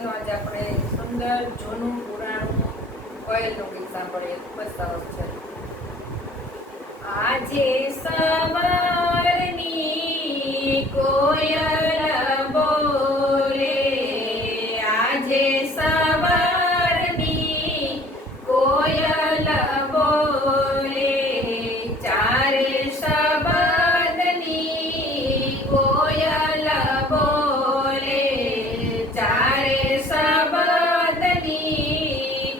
ચાલો આજે આપણે સુંદર જૂનું પુરાણું કોયલનું ગીત સાંભળીએ. ખૂબ જ સરસ છે. આજે સવારની કોયલ બોલે, આજે સવારની કોયલ બોલે, ચારે શબદની કોયલ બોલે, ચારે શબદની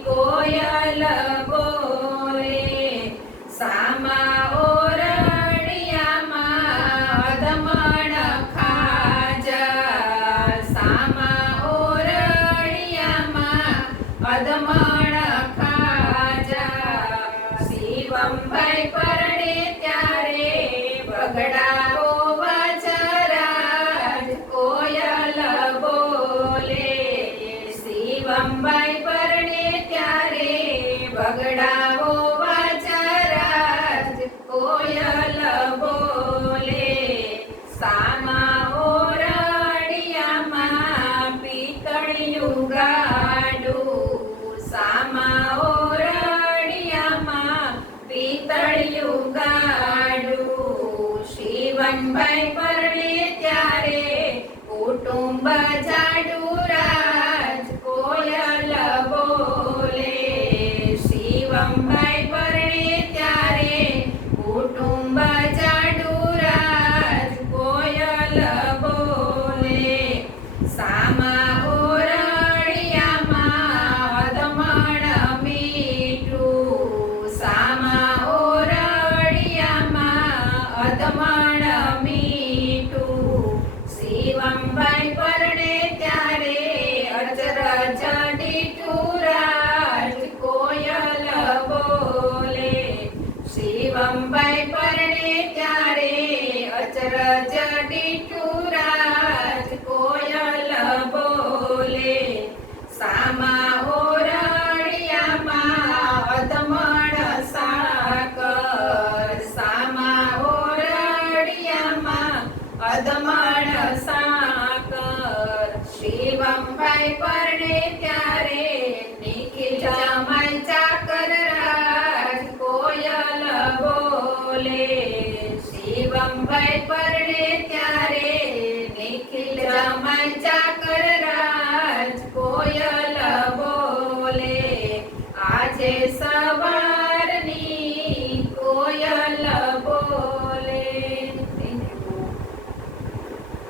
કોયલ બોલે, સામા ઓરડિયામાં અધમણ ખાજા, સામા ઓરડિયામાં અધમણ ખાજા, શિવમભાઈ પરણે ત્યારે બગડાવો વજરાજ કોયલ બોલે, શિવમભાઈ પરણે ત્યારે બગડાવો વજરાજ કોયલ બોલે, સામા ઓરડિયામાં પિતળિયું ગાડું, સામા ઓરડિયામાં પિતળિયું ગાડું, શિવનભાઈ પરણે ત્યારે કુટુંબ જાડું રાજ કોયલ બોલે, શિવમભાઈ પરણે ત્યારે કુટુંબ જાડું રાજ કોયલ બોલે, સામા ઓરડિયામાં અધમણ મીઠું, સામા ઓરડિયામાં અધમણ મીઠું, શિવમભાઈ પરણે ત્યારે અચરજ ડીઠું રાજ કોયલ બોલે, શિવમભાઈ પરણે ત્યારે અચરજ ડીઠું રાજ કોયલ બોલે, સામા ઓરડિયામાં અધમણ સાકર, સામા ઓરડિયામાં અધમણ સાકર, શિવમભાઈ પરણે ત્યારે નિખિલ જમાઈ ચાકર રાજ કોયલ બોલે, શિવમભાઈ પરણે ત્યારે નિખિલ જમાઈ